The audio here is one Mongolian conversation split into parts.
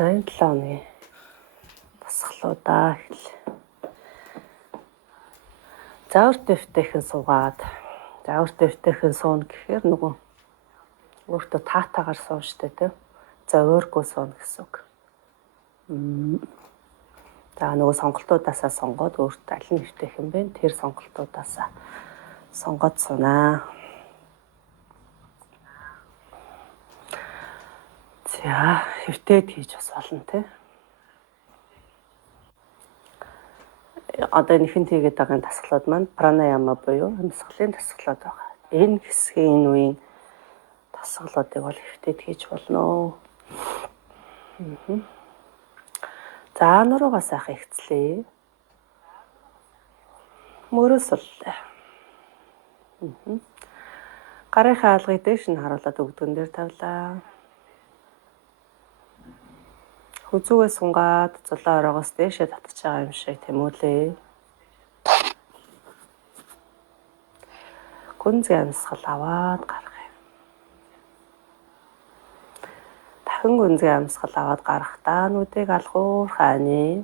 сайн 7 хоногийн дасгалуудаа эхэллээ. За урт дэвтэйхэн суугаад. За урт дэвтэйхэн сууна гэхээр нөгөө өөртөө таатаагаар суун штэ тий. За өөргөө сууна гэсэн үг. За нөгөө сонголтуудаасаа сонгоод өөртөө аль нь нэвтэйх юм бэ? Тэр сонголтуудаасаа сонгоод сунаа. За хэвтээд хийж бас болно тий. Одоо нэхэнд хийгээд байгаа дасгалууд маань пранаяма буюу амьсгалын дасгалууд байгаа. Энэ хэсгийн энэ үеийн дасгалуудыг бол хэвтээд хийж болно. За нуруугаа сайхан ихцлээ. Мөрөөсөллөө. Гарынхаа алгыг дээш нь харуулад өгдгөн дээр тавлаа. Хүзүүгээ сунгаад зулаа ороогоос дээшээ татж байгаа юм шиг тэмүүлээ. Гүнзгий амьсгал аваад гаргая. Дахин гүнзгий амьсгал аваад гарахдаа нүдийг алхуур хааны.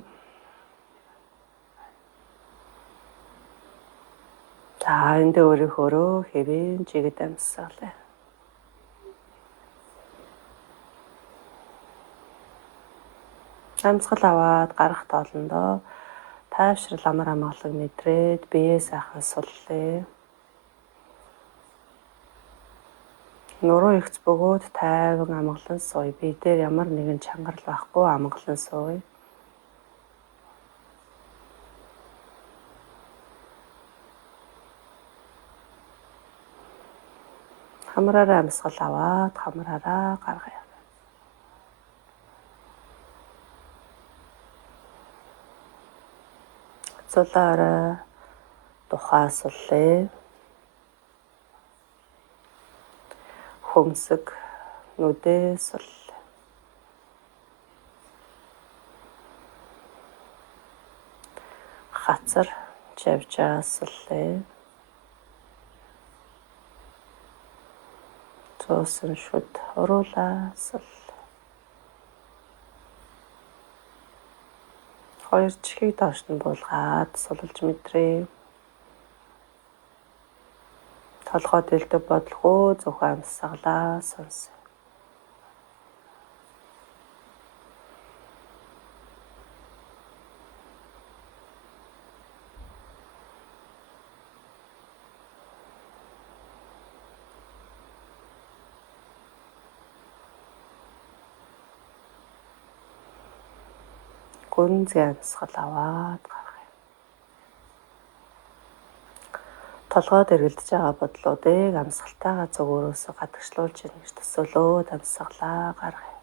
За энд өөрийнхөө хэвэн жигэд амьсгалаа. Амьсгал аваад гарах тоолондоо тайвшрал амар амгалан мэдрээд биеэ сайхан суллээ. Нуруу ихц бөгөөд тайван амгалан сууя. Бие дээр ямар нэгэн чангарал байхгүй амгалан сууя. Хамраараа амьсгал аваад хамраараа гаргая. Зулаараа тухаа суллээ. Хөмсөг нүдээ сул. Хацар чавжаа суллээ. Зоосон шүд уруулаа сул. Хоёр чихийг доош нь буулгаад сулж мэдрээ. Толгой дэлдэг бодлого зөвхөн амьсгалаа сонс. Гүнзгий амьсгал аваад гаргая. Толгойд эргэлдэж байгаа бодлуудыг амьсгалтайгаа зөвөрөөсө гадагшлуулж ийн гэж төсөөлөөд амьсгалаа гаргая.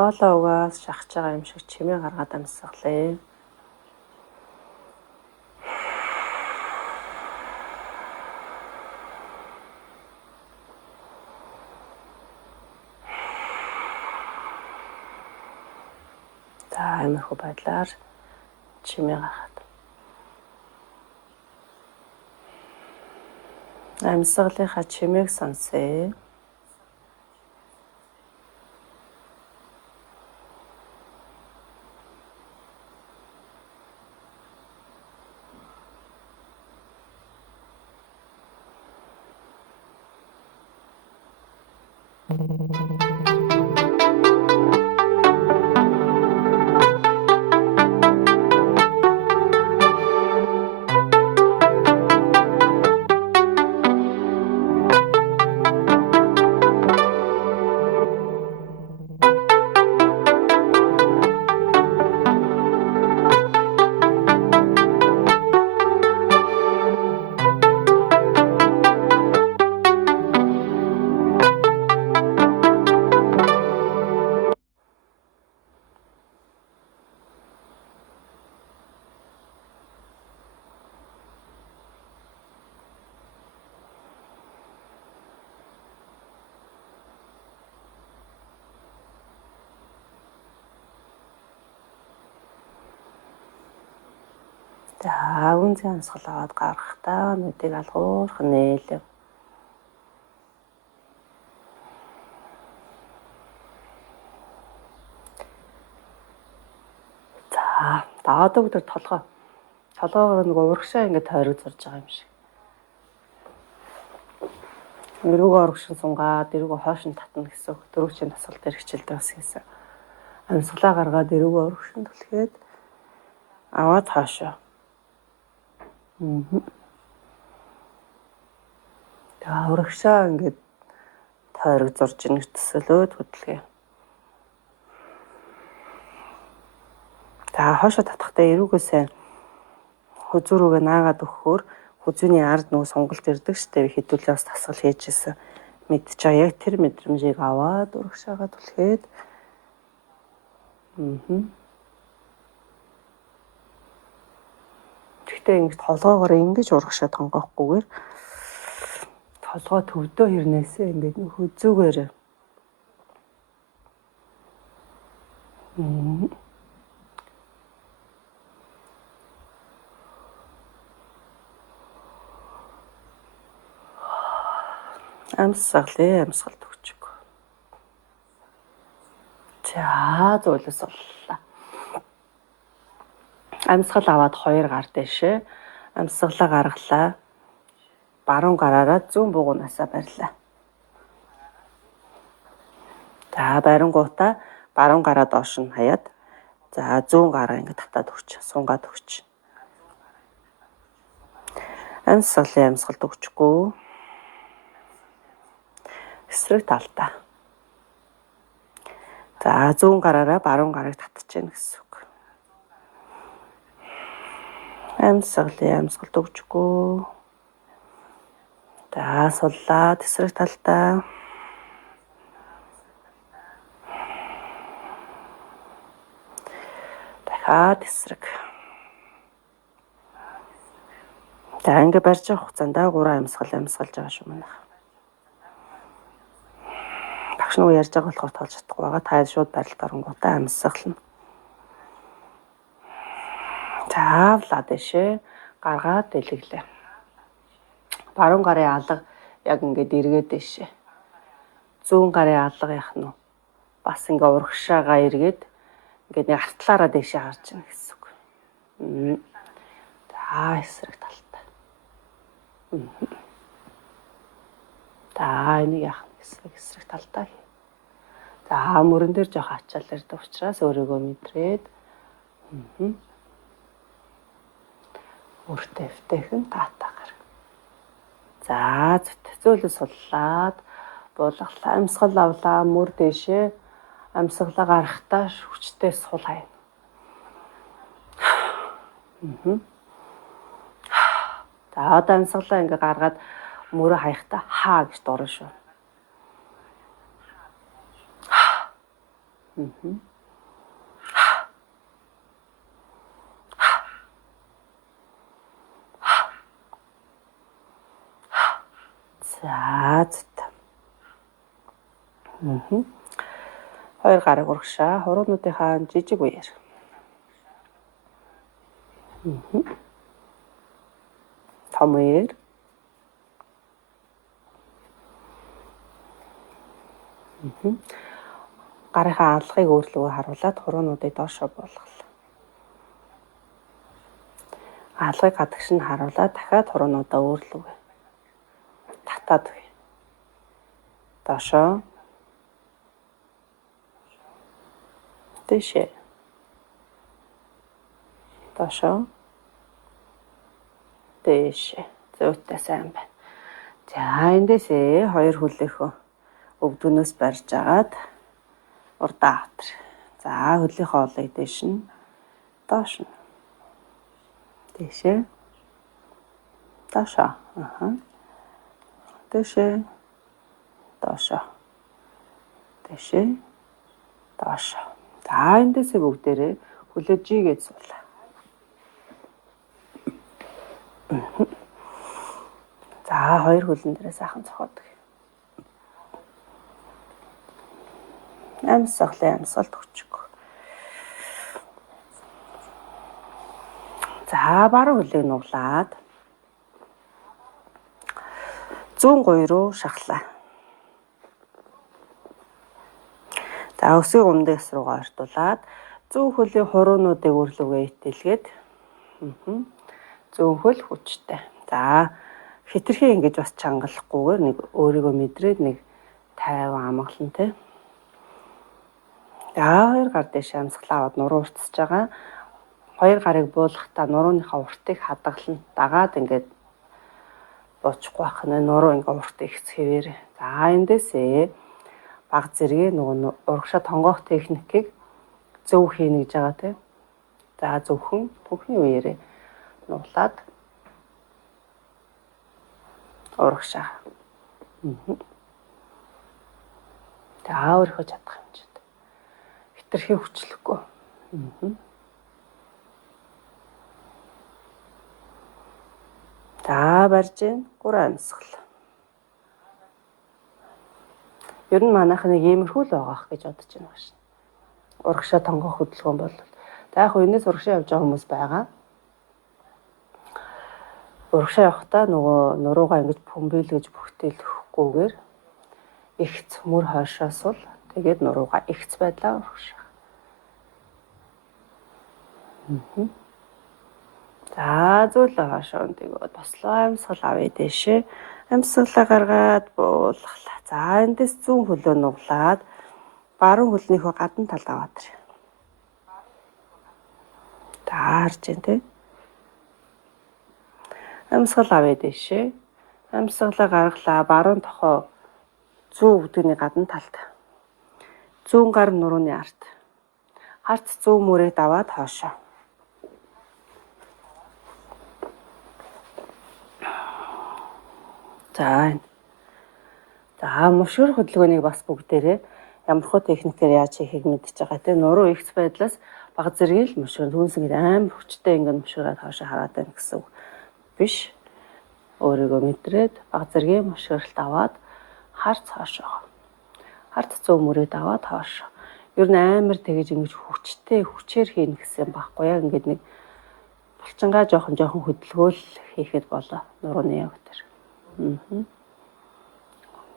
Хоолоо угаас шахаж байгаа юм шиг чимээ гаргаад амьсгалаа. За иймэрхүү байдлаар чимээ гаргаад. Амьсгалынхаа чимээг сонсъё. За үнцэн амсгал аваад гаргахдаа нүдийг алгуурхан нээлэв. За одоо өдөр толгой. Толгойгоор нөгөө урагшаа ингээд тойрог зурж байгаа юм шиг. Эрүүгөө урагшин сунгаад эрүүгөө хойшин татна гэсэн үг. Дөрөвчийн тасгал дээр хичээлдэг бас гэсэн. Амьсгалаа гаргаад эрүүгөө урагшин түлхээд аваад хаашаа. Тэгээ урагшаа ингээд тойрог зурж ийн төсөлөөд хөдөлгөө. За хоошо татахтаа эрүүгөөсөө хүзүү рүүгээ наагаад өгөхөөр хүзүүний ард нөгөө сонголт ирдэг штеп хэдүүлээ бас тасгал хийжсэн. Мэдчихээ яг тэр мэдрэмжийг аваад урагшаагаа түлхээд Гэхдээ ингэж толгоогоор ингэж урагшаа тонгохгүйгээр толгой төвдөө хэрнээсээ ингэж хүзүүгээр амьсгалд өгчих. За зөөлөс боллоо. Амьсгал аваад 2 гар дэшээ амьсгалаа гаргалаа. Баруун гараараа зүүн бугуунасаа барьлаа. За барингуудаа баруун гараа доош нь хаяад за зүүн гараа ингэ татаад өгч, сунгаад өгч. Амьсгалд өгчихгүй. Эсрэг талдаа. За зүүн гараараа баруун гарыг татчихна гэсэн үг. Амьсгалд өгчихгүй. За суллаа эсрэг талдаа. Дахиад эсрэг. За ингэ барьж байгаа хугацаанд 3 амьсгалж байгаа шүү манайх. Багш нөгөө ярьж байгаа болохоор тоолж чадахгүй байгаа. Та шууд барилт оронгуудаа амьсгална. За авлаа дэшээ гаргаад дэлгэглээ. Баруун гарын алга яг ингээд эргээд дэшээ. Зүүн гарын алга яах нь бас ингээ урагшаагаа эргээд ингээд нэг артлаараа дэшээ харж байна гэсэн үг. За эсрэг талтай. За энийг яах нь эсрэг талтай. За мөрөн дээр жоох ачаал ирдэг учраас өөрийгөө мэдрээд өөртөө эвтэйхэн таатаагаар. За зөөлөс суллаад булгалаа амьсгал авлаа мөр дэшээ амьсгалаа гаргахтаа хүчтэй сул хайна. За одоо амьсгалаа ингээ гаргаад мөрөө хаяхтаа хаа гэж дурна шүү. За зүт. 2 гарыг урагшаа хуруунуудынхаа жижиг үеэр. Том үеэр. Гарынхаа алгыг өөрлөгөө харуулад хуруунуудыг доошоо буулгал. Алгыг гадагш нь харуулад дахиад хуруунуудаа өөрлөгөө татаад өгье. Доошоо. Дэшээ. Доошоо. Дэшээ. Зүйтэй сайн байна. За эндээсээ 2 хөлөөхөө өвдгөнөөс барьж агаад урдаа автар. За хөлийнхөө олыг дэш нь доош нь. Дэшээ. Доошоо. Дэшээ. Доошоо. Дэшээ. Доошоо. За эндээсээ бүгдээрээ хөлөө жигээд суулаа. За 2 хөлн дээрээ сайхан цохоод өгье. Амьсгалд өгчих. За баруун хөлийг нуглаад зүүн гуй руу шахлаа. За өсвийг өмнөд эс рүүгээ ортуулаад зүүн хөлийн хуруунуудыг өрлөгээ итэлгээд зүүн хөл хүчтэй. За хитрхи ингэж бас чангалахгүйгээр нэг өөрийгөө мэдрээд нэг тайван амгалан тэ. За хоёр гар дэше амсгалаа аваад нуруу уртсаж байгаа. Хоёр гарыг буулгахдаа нурууныхаа уртыг хадгална. Дагаад ингээд буучихгүй байх нь нуруу ингээд урт ихсхэвээр. За эндээсээ баг зэрэг нөгөө урагшаа тонгоох техникийг зөв хийнэ гэж байгаа тийм. За зөвхөн түүхний үеэрээ нуглаад урагшаа. За өөрийнхөө чадах хэмжээд. Хитрхи хүчлэхгүй. За барьж гин 3 амьсгал. Ер нь манайх нэг иймэрхүү л байгаах гэж бодож байна шин. Урагшаа тонгоох хөдөлгөөн бол. За яг энэс урагшаа явж байгаа хүмүүс байгаа. Урагшаа явахдаа нөгөө нуруугаа ингэж бөмбөөлгөж бүхтээлэхгүйгээр ихц мөр хойшоо сул. Тэгээд нуруугаа ихц байдлаа урагшаа. За зүйлээ хойшоо тэгээд бослоо амьсгал авъя дэшээ. Амьсгалаа гаргаад буулгалаа. За эндээс зүүн хөлөө нуглаад баруун хөлнийхөө гадна талд аваад ирээ. За харж байна тий. Амьсгал авъя дэшээ. Амьсгалаа гаргалаа баруун тохоо зүүн өвдөгний гадна талд. Зүүн гар нурууны арт. Харт зүүн мөрийг даваад хоошоо. За мушгөр хөдөлгөөнийг бас бүгдээрээ ямархуу техникээр яаж хийхийг мэдчихэж байгаа тийм. Нуруу ихц байдлаас баг зэрэг л мушгөр түүнээс ингэ амар хүчтэй ингэ мушгураад хоошоо хараад байна гэсэн үг биш. Өөрийгөө мэдрээд баг зэрэг мушгуралт аваад харц хоошоо. Харц зүүн мөрийг даваад хоошоо. Ер нь амар тэгэж ингэж хүчтэй хүчээр хийнэ гэсэн байхгүй яг ингэ нэг булчингаа жоохон хөдөлгөөл хийхэд болоо нурууны яг тэр.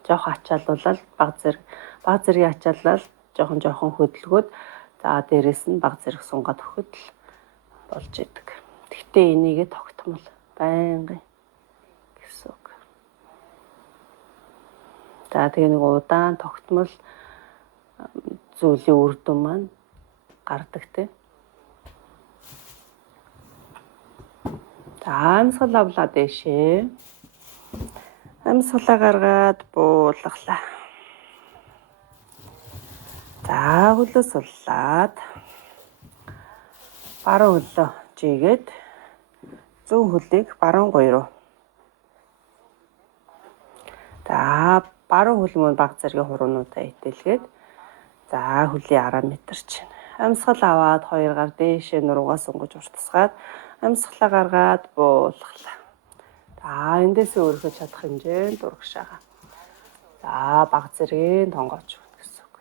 Жоох ачаалуулаад баг зэрэг ачаалал жоохон хөдөлгөөд за дээрэс нь баг зэрэг сунгаад өгөхөд л болж идэг. Гэхдээ энийгээ тогтмол байнгын гэсэн үг. За тэгээ нэг удаан тогтмол зүйлийн үр дүн маань гардаг тийм. За амьсгал авлаа дэшээ. Амьсгалаа гаргаад буулгалаа. За хөлөө суллаад баруун хөлөө жигээд зүүн хөлийг баруун гуй руу. За баруун хөл мөн баг зэргийн хуруунуудаа итэлгээд за хөлийн 10 м чинь. Амьсгал аваад хоёр гар дээшээ нуруугаа сунгаж уртасгаад амьсгалаа гаргаад буулгалаа. За эндээсээ өөрийнхөө чадах хэмжээнд урагшаага. За баг зэргийн тонгооч гэсэн үг.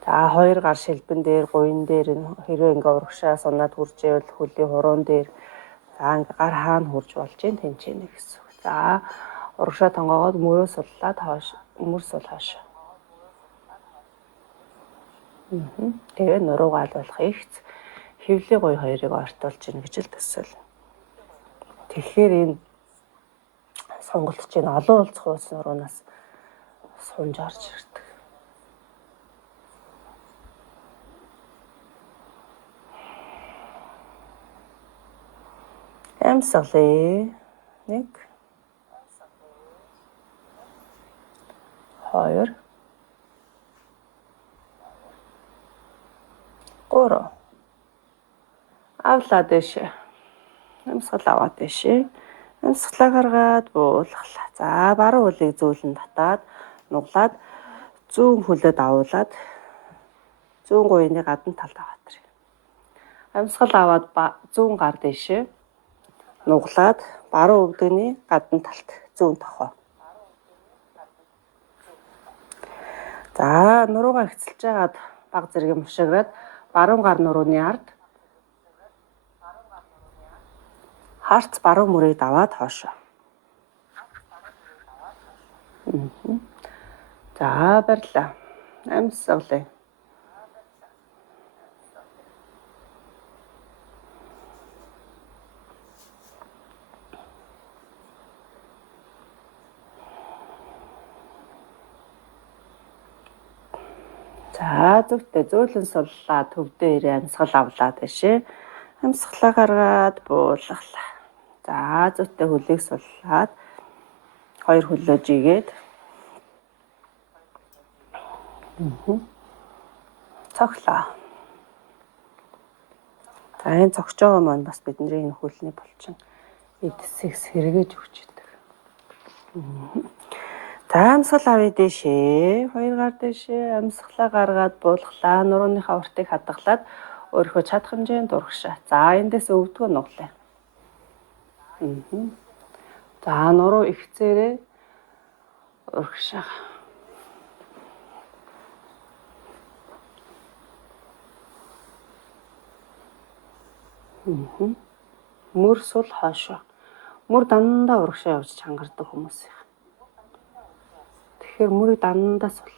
За хоёр гар шилбэн дээр, гуйн дээр хэрвээ ингээ урагшаа сунаад хурж ивэл хөлийн хуруун дээр за ингээ гар хаана хурж болж ийн тэнцэнэ гэсэн үг. За урагшаа тонгоогоод мөрөө суллаад хойш мөр сул хойш. Тэгээ нуруугаа болох ихц хөвлийн гуй хоёрыг ортуулж ийн гэж л төсөөл. Тэгэхээр энэ сонголт чинь олон улцх улс нуруунаас сунж орж ирдэг. Амьсгалаа 1 2 3 авлаа дэшээ. Амьсгал аваад дэшээ. Амьсгалаа гаргаад буулгалаа. За баруун хөлийг зөөлөн татаад нуглаад зүүн хөлөө давуулаад зүүн гуйны гадна талд аваад ирээ. Амьсгал аваад зүүн гар дэшээ нуглаад баруун өвдөгний гадна талд зүүн тохоо. За нуруугаа ихцэлж байгаад баг зэрэг мушиграад баруун гар нурууны ард Харц баруун мөрийг даваад хоошоо. За баярлалаа. Амьсгалаа. За зүгтээ зөөлөн суллаа, төвдөө ирээ амьсгал авлаа тийшээ. Амьсгалаа гаргаад буулгалаа. За зүгтээ хөлийг суллаад хоёр хөлөө жигээд цогцлоо. За энэ цогч байгаа маань бас бидний энэ хөлний булчин эдсийг сэргээж өгч идэг. За амьсгал авъя дэшээ. Хоёр гар дэшээ амьсгалаа гаргаад буулгалаа. Нурууныхаа уртыг хадгалаад өөрийнхөө чадах хэмжээнд урагшаа. За эндээс өвдгөө нуглаа. За нуруу ихцээрээ урагшаа. Мөр сул хоошоо. Мөр дандаа урагшаа явж чангардаг хүмүүс их. Тэгэхээр мөрийг дандаа сул.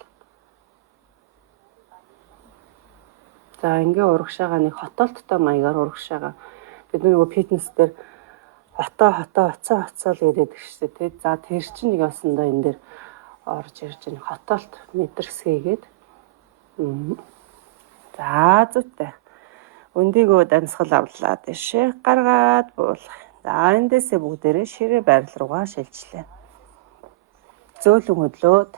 За ингээ урагшаага нэг хотоолттой маягаар урагшаага. Бид нөгөө фитнес дээр хоцоо л ирээд гэжтэй тий. За тэр чинь нэг ясандаа энэ дээр орж ирж ин хотоолт мэдрэгсгээд. За зүтээ. Өндийгөө амьсгал авлаа тийшээ гаргаад буулгах. За эндээсээ бүгдээрээ ширээ байрал руугаа шилжлээ. Зөөлөн хөдлөөд.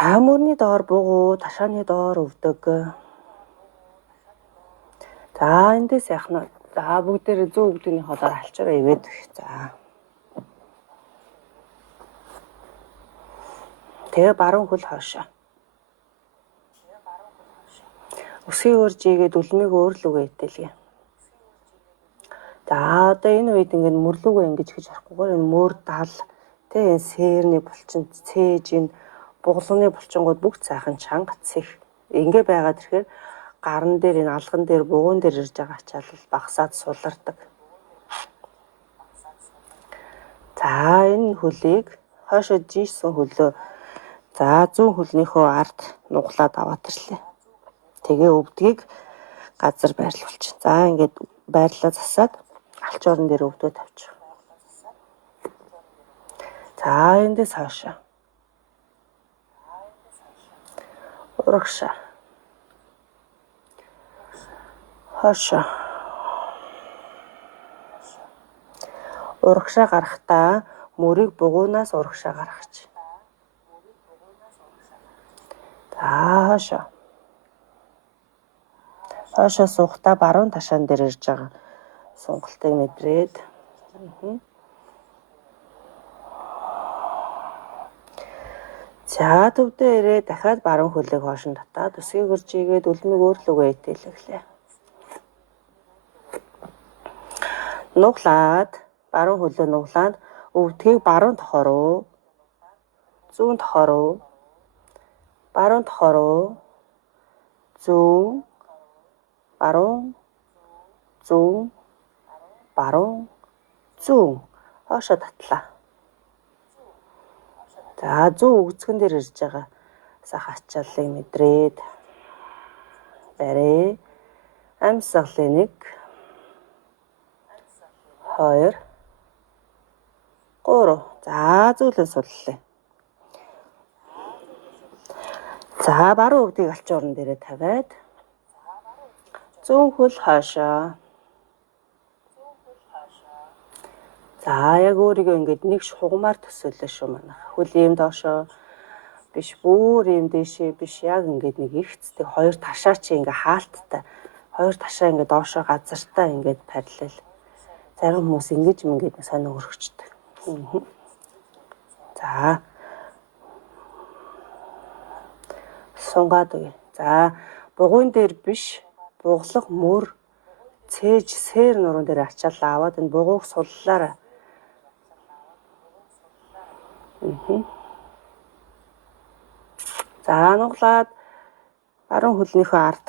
За мөрний доор бугуу, ташааны доор өвдөг. За эндээс яах нь. За бүгдээрээ зүү өвдөгний ходоор алчаараа ивээд. За. Тэгээ баруун хөл хоошоо. Өсгий өржигээд үлмийг өөрлөгөө итэлгээ. За одоо энэ үед ингээд мөрлөгөө ингэж хийж харахгүйгээр энэ мөр дал тэг энэ сэрний булчин цээж энэ буглууны булчингууд бүгд сайхан чанга цэх ингээ байгаад ирэхээр гарн дээр энэ алган дээр бугуун дээр ирж байгаа ачаал багасаад сулардаг. За энэ хөлийг хойшоо жийсэн хөлөө за зүүн хөлнийхөө ард нуглаад аваад ирлээ. Тэгээ өвдгийг газар байрлуулчих. За ингээд байрлалаа засаад алч орон дээр өвдөө тавьчих. За эндээс хаашаа. Урагшаа. Хаашаа. Урагшаа гарахдаа мөрийг бугуунаас урагшаа гаргаж. За хаашаа. Хаашаа суухдаа баруун ташаан дээр ирж байгаа сунгалтыг мэдрээд. За төвдөө ирээ дахиад баруун хөлийг хоошин татаад өсгий гөржигээд үлмийг өөрлөгөө итэлэглээ. Нуглаад баруун хөлөө нуглаад өвдгийг баруун тохоо руу зүүн тохоо руу баруун тохоо руу зүүн баруун зүүн баруун зүүн хоошоо татлаа. За зүүн өгцгөн дээр ирж байгаа сах ачааллыг мэдрээд барэ амьсгалын 1 2 3 за зүүлэн суллаа. За баруун өвдгийг алч орон дээрээ тавиад зүүн хөл хаашаа. За яг өөрийгөө ингэж нэг шугамар төсөөлөө шүү манайх. Хөл ийм доошоо биш бүр ийм дэшээ биш яг ингэж нэг ихцтэй хоёр ташаа чи ингээ хаалттай. Хоёр ташаа ингээ доошоо газартаа ингээ параллел. Зарим хүмүүс ингэж ингээд сонио өргөчдөг. За. Сунгаад үе. За бугуун дээр биш буглах мөр цээж сэр нуруунд дээр ачаалаа аваад энэ бугууг суллаараа. За нуглаад Баруун хөлнийхөө ард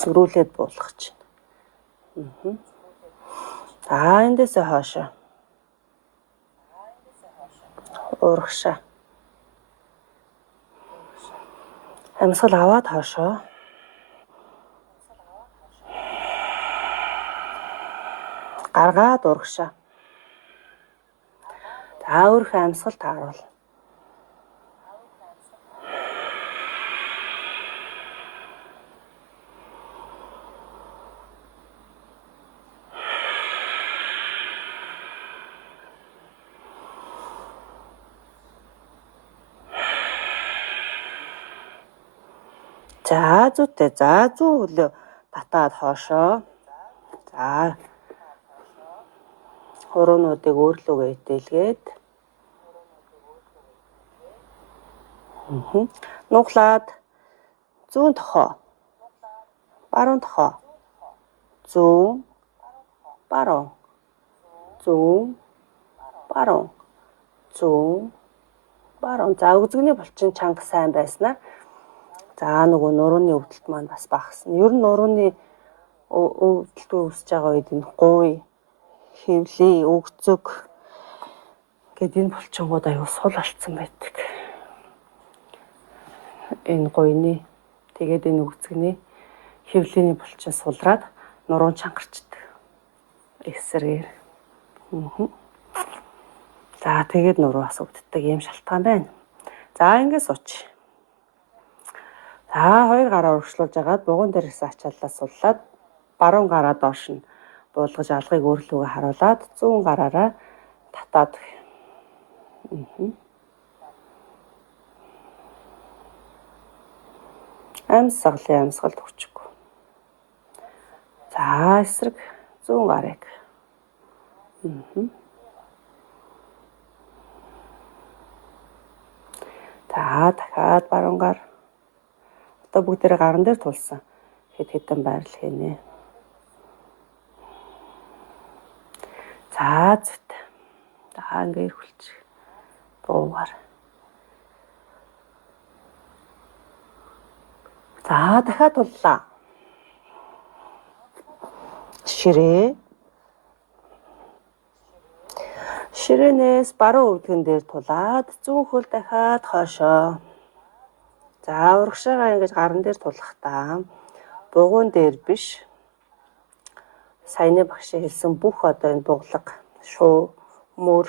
зөрүүлээд буулгах чинь. За эндээсээ хоошоо. Урагшаа. Амьсгал аваад хоошоо. Гаргаад урагшаа. За өөрийнхөө амьсгал тааруул. За зүйтэй. За зүүн хөлөө татаад хоошоо. За хуруунуудыг өөрлөгөө итээлгээд. Нуглаад зүүн тохоо. Баруун тохоо. Зүүн. Баруун. Зүүн. Баруун. Зүүн. Баруун. За өгзөгний булчин чанга сайн байснаар за нөгөө нурууны өвдөлт маань бас багасна. Ер нь нурууны өвдөлт үүсэж байгаа үед энэ гуй, хэвлий, өгзөг гэдэг энэ булчингууд аюул сул алдсан байдаг. Энэ гуйны тэгээд энэ өгзөгний хэвлийний булчин сулраад нуруун чангарчдаг. Эсрэгээр. За тэгээд нуруу бас өвддөг ийм шалтгаан байна. За ингээд сууч. За хоёр гараа өргөжлүүлж агаад бугуун дээрээс ачааллаа суллаад баруун гараа доош нь буулгаж алгыг өөрлөгөө харуулад зүүн гараараа татаад. Амьсгалд хүчгүй. За эсрэг зүүн гарыг. За дахиад баруун гар. Одоо бүгдээрээ гаран дээр тулсан. Хэд хэдэн байрал хийнэ. За зүт. За ингээ эргүүлж. Буугаар. За дахиад туллаа. Ширээ. Ширээнээс баруун өвдгөн дээр тулаад зүүн хөл дахиад хоошоо. За урагшаагаа ингэж гаран дээр тулахдаа бугуун дээр биш. Саяны багшаа хэлсэн бүх одоо энэ буглаг, шуу, мөр,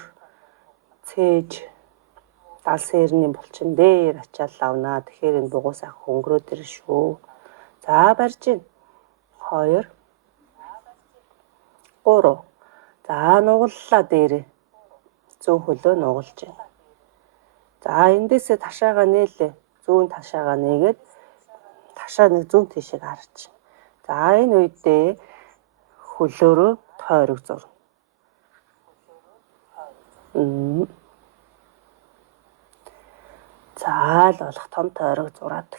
цээж, далс хэрний булчин дээр ачаал авнаа. Тэгэхээр энэ бугуус ах хөнгөрөөд ирнэ шүү. За барьж гин. 2 3. За нугаллаа дээрээ. Зүүн хөлөө нугалж байна. За эндээсээ ташаага нээлээ. Зүүн ташаага нээгээд ташаа нэг зүүн тишээ харж байна. За энэ үедээ хөлөөрөө тойрог зур. Заал болох том тойрог зураад.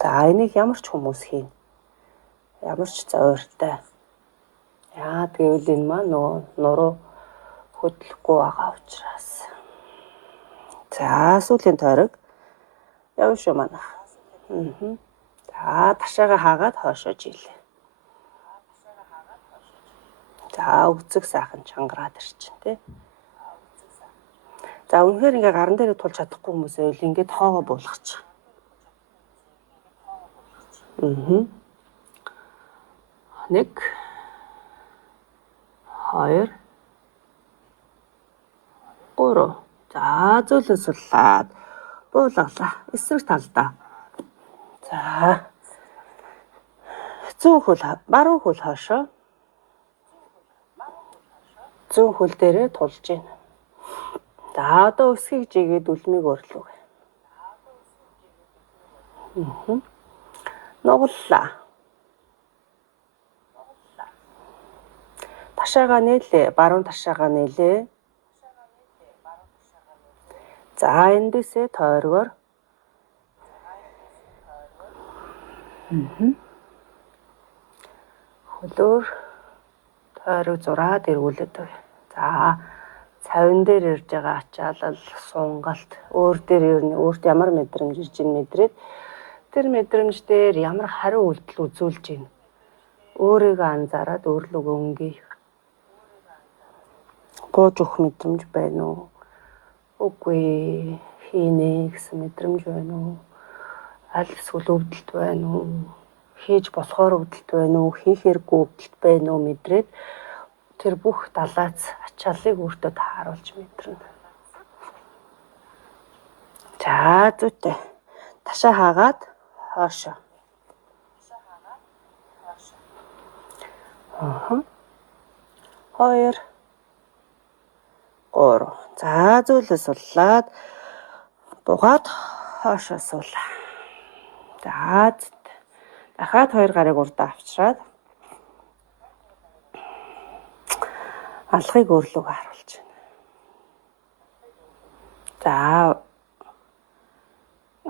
За энийг ямар ч хүмүүс хийн. Ямар ч зовиртой. Яа гэвэл энэ маань нөгөө нуруу хөдлөхгүй байгаа учраас. За сүүлийн тойрог явна шүү манайх. За ташаага хаагаад хоошоо жилээ. За өгзөг сайхан чангараад ирчин тий. За үнэхээр ингээ гаран дээр тулж чадахгүй хүмүүс байвал ингээ тоогоо буулгачих. 1 2 3. За зөөлөн суллаад буулгалаа. Эсрэг талдаа. За зүүн хөл, баруун хөл хоошоо. Зүүн хөл дээрээ тулж гин. За одоо өсгийг жигээд үлмийг өрлөг. Нугаллаа. Ташаага нээлээ, баруун ташаага нээлээ. За эндээсээ тойргоор. Хөлөөр тойрог зураад эргүүлээд. За 50 дээр ирж байгаа ачаалал сунгалт өөр дээр ер нь өөрт ямар мэдрэмж ирж ийн мэдрээд тэр мэдрэмж дээр ямар хариу үйлдэл үзүүлж ийн өөрийгөө анзаараад өөрлөгөө өнгөе. Бууж өгөх мэдрэмж байна уу? Үгүй хийнэ гэсэн мэдрэмж байна уу? Аль эсвэл өвдөлт байна уу? Хийж болохоор өвдөлт байна уу? Хийх хэрэггүй өвдөлт байна уу мэдрээд тэр бүх далаац ачааллыг өөртөө тааруулж мэдрэнэ. За зүйтэй. Ташаа хаагаад хоошоо. Хоёр. 3. За зүйлээ суллаад бугаад хоошоо суулаа. За дахиад 2 гарыг урдаа авчраад алхыг өөрлөгөө харуулж байна. За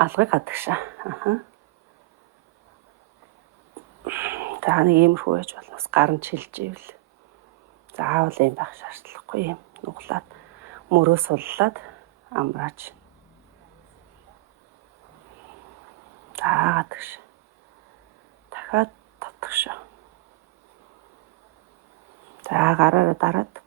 алгыг хадагшаа. За нэг иймэрхүү байж болно. Бас гар нь чилж ивэл. Заавал юм байх шаардлагагүй юм. Нуглаад мөрөө суллаад амрааж. За хадагшаа. Дахиад татгшаа. За гараараа дараадаг.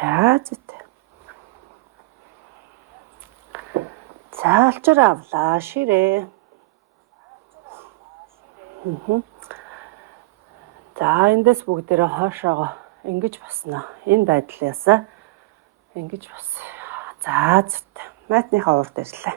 За зүйтэй. За олчор авлаа ширээ. За эндээс бүгдээрээ хоошоогоо ингэж босноо. Энэ байдлаасаа ингэж бос. За зүйтэй. Маятныхаа урд ирлээ.